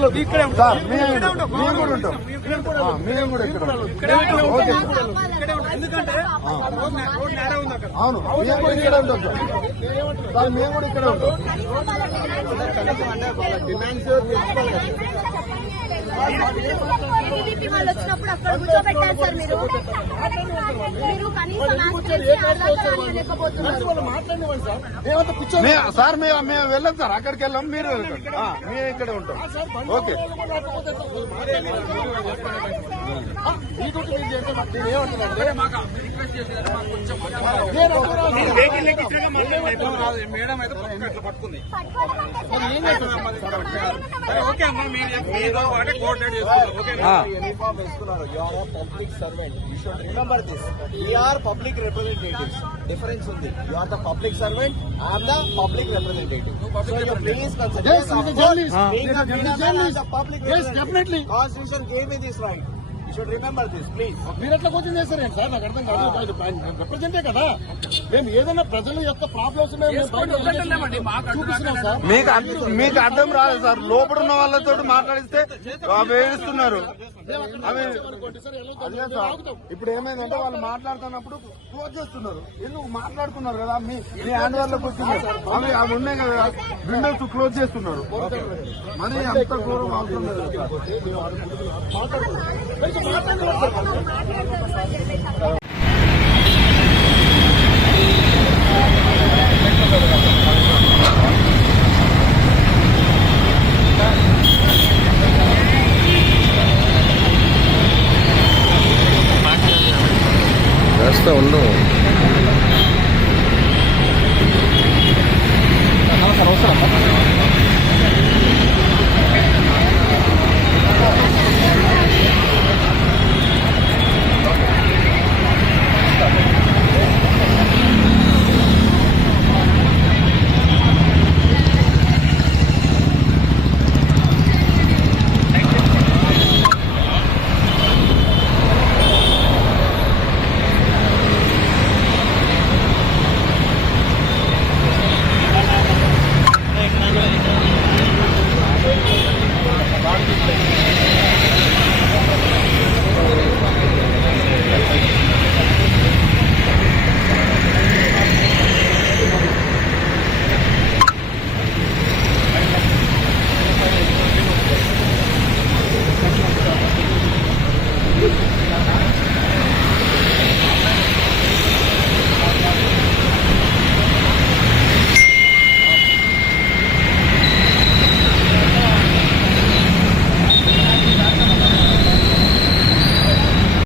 Sir మేము కూడా ఉంటాం, మేము కూడా ఇక్కడ అవును, మేము కూడా ఇక్కడ ఉంటాం సార్, మేము కూడా ఇక్కడ ఉంటాం. వాళ్ళు వచ్చినప్పుడు అక్కడ కూర్చోబెట్టారు సార్. మీరు సార్ మేము వెళ్ళాం సార్, అక్కడికి వెళ్ళాం, మీరు వెళ్ళండి, మేము ఇక్కడే ఉంటాం. Okay public servant, you should remember this. We're public representatives. Difference ఉంది. You are the public servant, I'm the public representative. Please constitution gave me this right. You should remember this, please. మీరు ఎట్లా question చేస్తారేంటి sir? నాకు అర్థం కాదు. రిప్రజెంటే కదా, మేము ఏదైనా ప్రజల యొక్క ప్రాబ్లమ్స్ చూపిస్తున్నాం సార్. మీకు అర్థం రాలేదు సార్, లోపల ఉన్న వాళ్ళతో మాట్లాడిస్తే వేడిస్తున్నారు. ఇప్పుడు ఏమైందంటే వాళ్ళు మాట్లాడుతున్నప్పుడు క్లోజ్ చేస్తున్నారు. ఎందుకు మాట్లాడుతున్నారు కదా, మీ హ్యాండ్ ఓవర్ లోకి వచ్చింది, అవి ఉన్నాయి కదా, విండోస్ క్లోజ్ చేస్తున్నారు. మరి అంత ఘోరం అవసరం లేదు. రాస్తా ఉన్నాం.